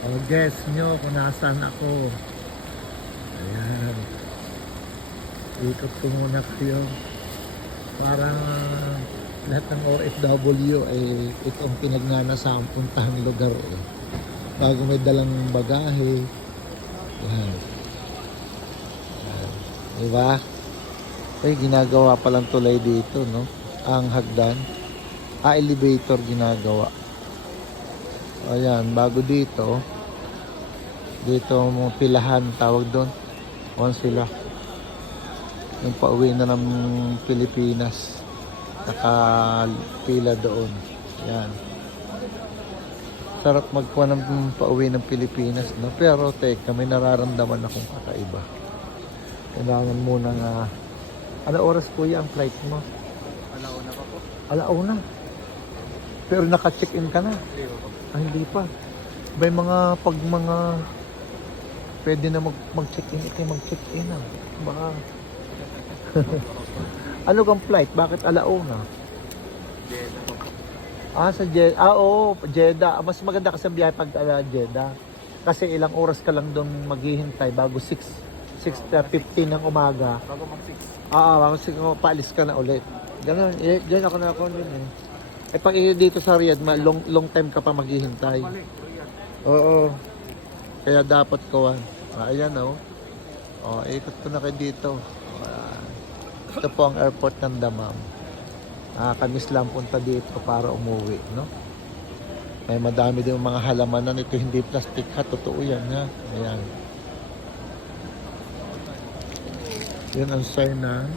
O guess nyo kung nasaan ako. Ayan. Ikot ko muna kayo. Parang lahat ng OFW ay itong pinagnanasang puntahang lugar eh. Bago may dalang bagahe. Ayan. Ayan. Diba? Ay, ginagawa palang tulay dito, no? Ang hagdan. Elevator ginagawa. Ayan, bago dito mo pilahan tawag doon. Once sila yung pauwi na ng Pilipinas, nakapila doon. Ayan, sarap magkuha ng pauwi ng Pilipinas, no? Pero teka, may nararamdaman akong kakaiba. Kailangan muna nga. Ano oras kuya ang flight mo? Alauna pa po. Alauna. Pero naka-check-in ka na? Hindi pa. May mga pwede na mag-check-in, mag-check-in na. Baka. Ano kang flight? Bakit alauna? Jeddah pa po. Sa Jeddah. Oo, Jeddah. Mas maganda kasi ang biyahe pag Jeddah. Kasi ilang oras ka lang doon maghihintay bago 6:15 ng umaga. Bago mag-6. Bago 6, paalis ka na ulit. Ganun. Diyan ako na din eh. Pag dito sa Riyadh, long time ka pa maghihintay. Mali, Riyadh. Oo. Kaya dapat kawan. Ayan oh. Ikot ko na kayo dito. Ito po ang airport ng Dammam. Kami lang punta dito para umuwi, no? May madami din mga halamanan. Ito hindi plastic ha. Totoo yan ha. Ayan. Yun ang sign na